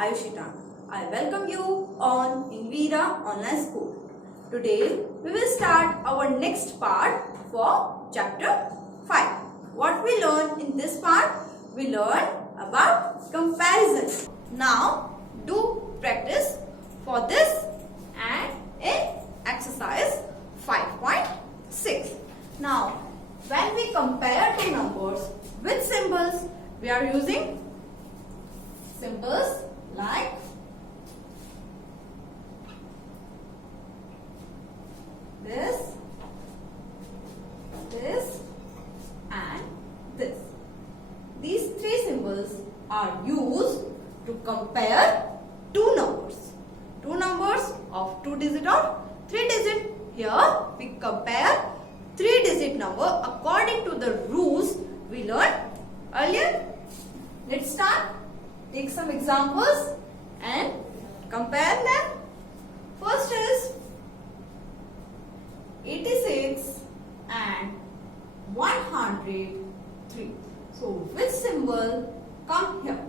Ayushi Tak. I welcome you on Anvira Online School. Today we will start our next part for chapter 5. What we learn in this part? We learn about comparison. Now do practice for this and in exercise 5.6. Now when we compare two numbers with symbols, we are using symbols like this, this and this. These three symbols are used to compare two numbers. Two numbers of 2 digit or 3 digit. Here we compare 3 digit number according to the rules we learned earlier. Let's start. Take some examples and compare them. First is 86 and 103. So which symbol come here?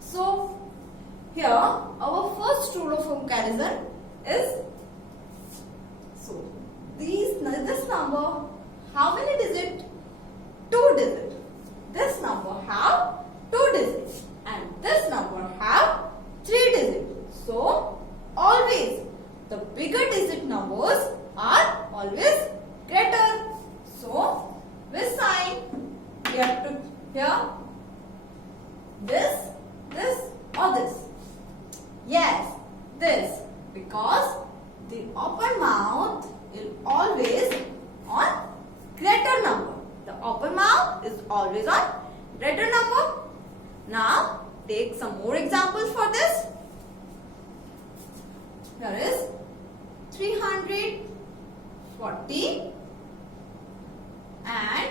So here our first rule of comparison is, so this number how many digit? 2 digit. This number have 2 digits and this number have 3 digits. So always the bigger digit numbers are always greater. So which sign we have to here? This or this? Yes, this, because the open mouth is always on greater number. The open mouth is always on greater number. Now take some more examples for this. Here is 340 and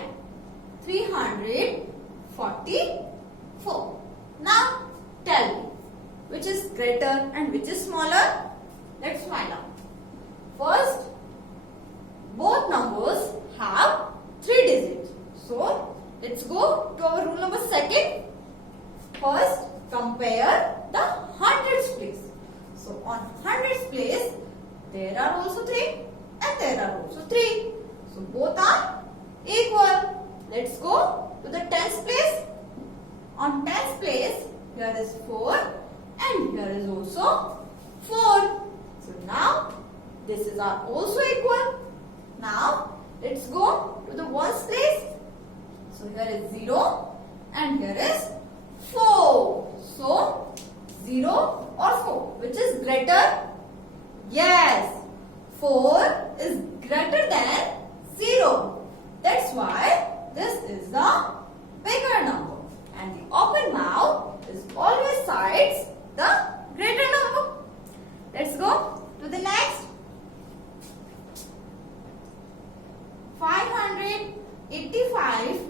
344. Now tell me which is greater and which is smaller. Let's find out. First, both numbers have 3 digits. So let's go to our rule number 2. First, compare the hundreds place. So on hundreds place, there are also 3 and there are also 3. So both are equal. Let's go to the tens place. On tens place, here is 4 and here is also 4. So now this is also equal. Now let's go to the ones place. So here is 0 and here is 4. So 0 or 4, which is greater? Yes, 4 is greater than 0. That's why this is the bigger number. And the open mouth is always sides the greater number. Let's go to the next. 585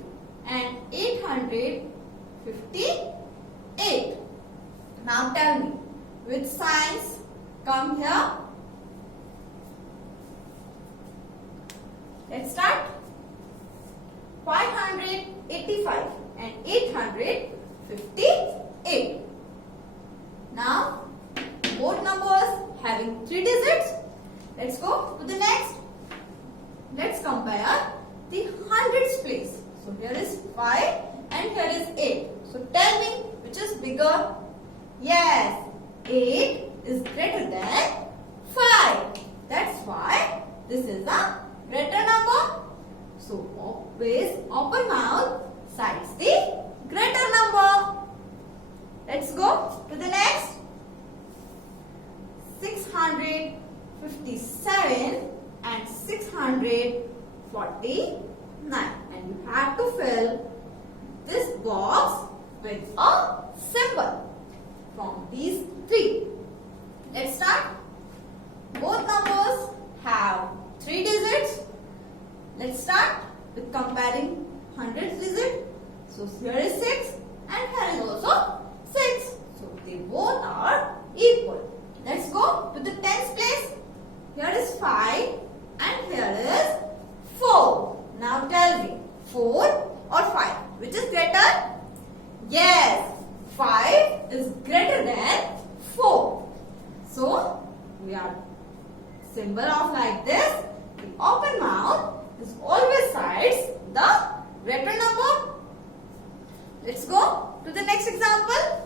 and 858. Now tell me, which signs come here? Let's start. 585 and 858. Now both numbers having 3 digits. Let's go to the next. Let's compare the hundreds place. So here is 5 and here is 8. So tell me which is bigger? Yes, 8 is greater than 5. That's why this is a greater number. So always open mouth sides the greater number. Let's go to the next. 657 and 649. And you have to fill this box with a symbol from these 3. Let's start. Both numbers have 3 digits. Let's start with comparing hundreds digit. So here is 6 and here is also 6. So they both are equal. Let's go to the tens place. Here is 5 and here is 4. Now tell me, 4 or 5? Which is greater? Yes, 5 like this, the open mouth is always sides the greater number. Let's go to the next example.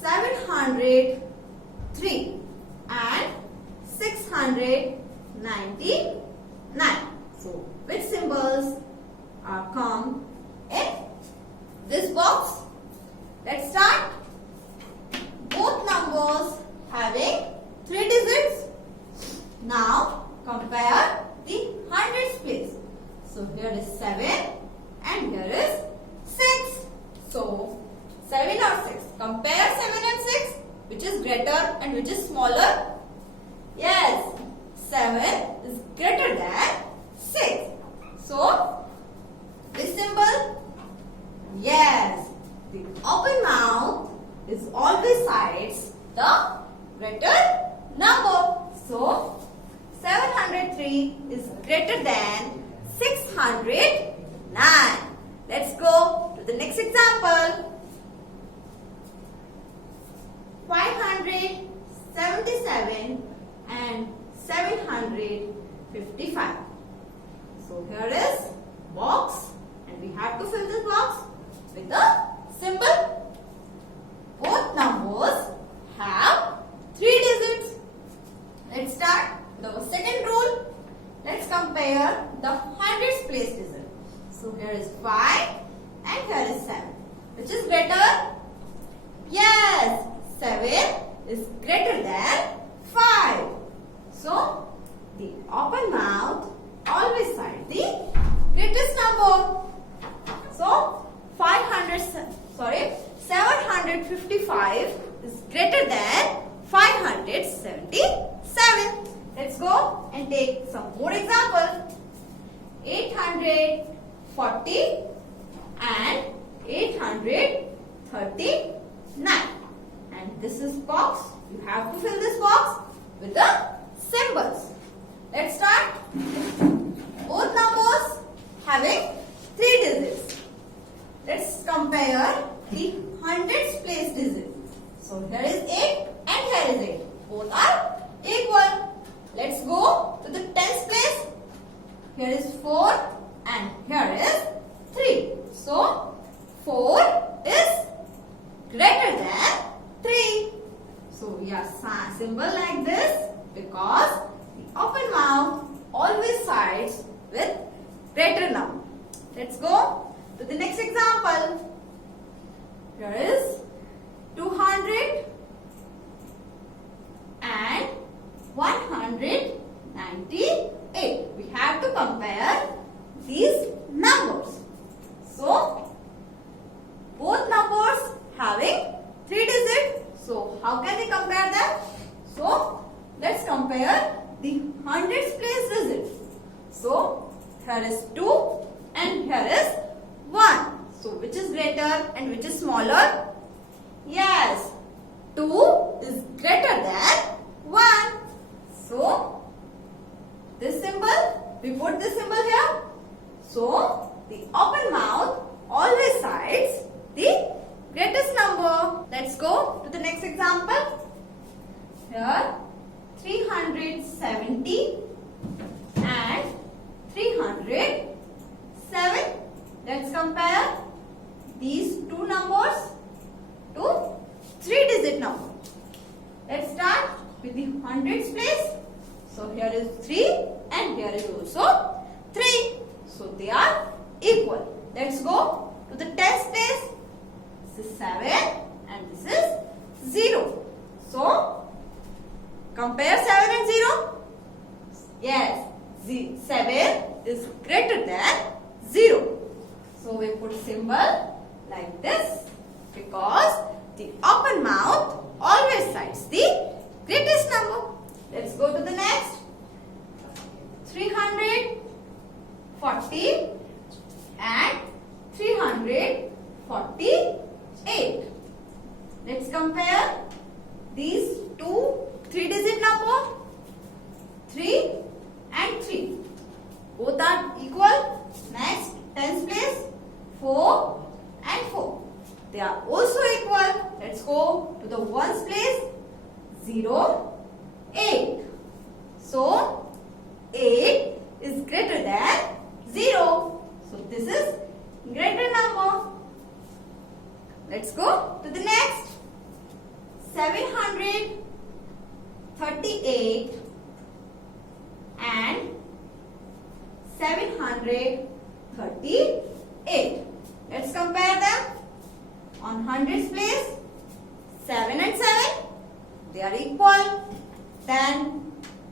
703 and 699. So, which symbols are come in this box? Let's start. Both numbers having 3 digits. Now, compare the hundreds place. So, here is 7 and here is 6. So, 7 or 6. Compare 7 and 6. Which is greater and which is smaller? Yes, 7 is greater than 6. So, this symbol? Yes, the open mouth is always sides the greater number. So, 703 is greater than 609. Let's go to the next example. 577 and 755. So here is box and we have to fill this box with the symbol. Both numbers have 3 digits. Let's start with our second rule. Let's compare the hundreds place digit. So here is 5 and here is 7. Which is greater? Yes, 7 is greater than 5. So, the open mouth always side the greatest number. So, 755 is greater than 577. Let's go and take some more example. 840 and 839. And this is box. You have to fill this box with the symbols. Let's start. Both numbers having 3 digits. Let's compare the hundreds place digits. So here is 8 and here is 8. Both are equal. Let's go to the tens place. Here is 4 and here is 3. So 4 is greater than 3. So we are symbol like this because the open mouth always sides with greater number. Let's go to the next example. Here is 200 and 198. We have to compare these numbers. So both numbers having 3 digits. So, how can we compare them? So, let's compare the hundreds place digits. So, here is 2 and here is 1. So, which is greater and which is smaller? Yes, 2 is greater than 1. So, this symbol, we put this symbol here. So, the open mouth always sides the greatest number. Let's go to the next example. Here 370 and 307. Let's compare these two numbers to 3-digit number. Let's start with the hundreds place. So here is 3 and here is also 3. So they are equal. Let's go to the tens place. This is 7 and this is 0. So, compare 7 and 0. Yes, 7 is greater than 0. So, we put symbol like this because the open mouth always sides the greatest number. Let's go to the next. 340 and 348. Let's compare these two 3-digit number. 3 and 3. Both are equal. Next, tens place. 4 and 4. They are also equal. Let's go to the ones place. 0 38 and 738. Let's compare them. On hundreds place, 7 and 7, they are equal. Then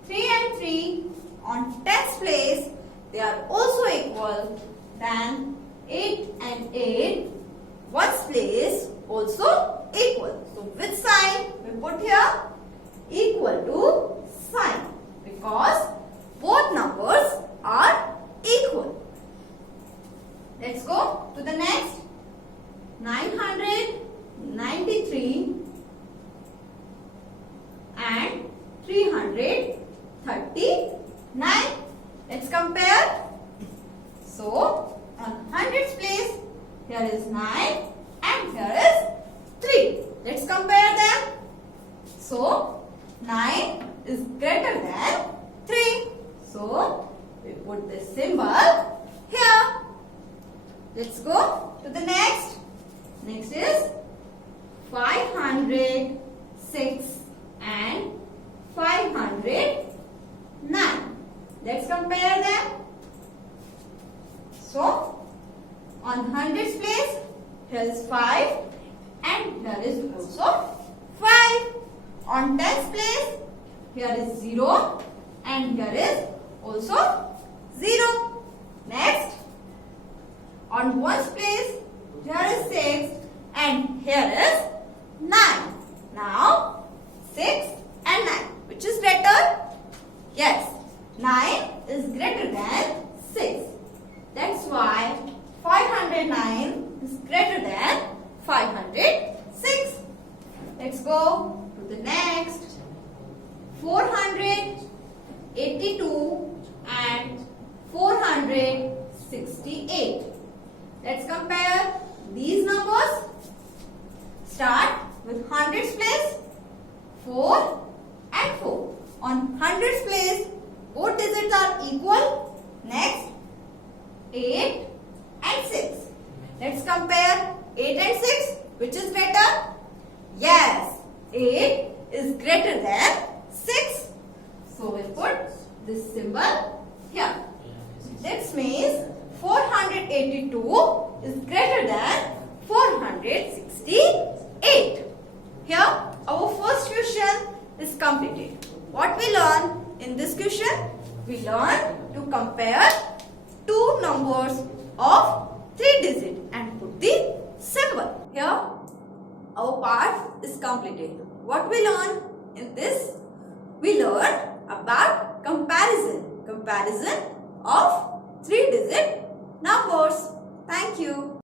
3 and 3 on tens place, they are also equal. Then 8 and 8, ones place also equal. So which sign we put here? Equal to sign, because both numbers are equal. Let's go to the next. 993 and 339. Let's compare. So on hundreds place, here is 9 and here is 3. Let's compare them. So 9 is greater than 3. So we put this symbol here. Let's go to the next. Next is 506 and 509. Let's compare them. So on hundreds place, here is 5 and here is also 5. On tens place, here is 0 and here is also 0. Next, on ones place, here is 6 and here is 9. Now 6 and 9, which is greater? Yes, 9 is greater than 6. That's why 509 is greater than 506. Let's go to the next. 482 and 468. Let's compare these numbers. Start with hundreds place, 4 and 4. On hundreds place, both digits are equal. Next, 8 and 6. Let's compare 8 and 6. Which is greater? Yes, 8 is greater than 6. So we put this symbol here. This means 482 is greater than 468. Here, our first question is completed. What we learn in this question? We learn to compare two numbers of 3 digits and put the symbol. Here, our part is completed. What we learn in this? We learn about comparison. Comparison of 3 digit numbers. Thank you.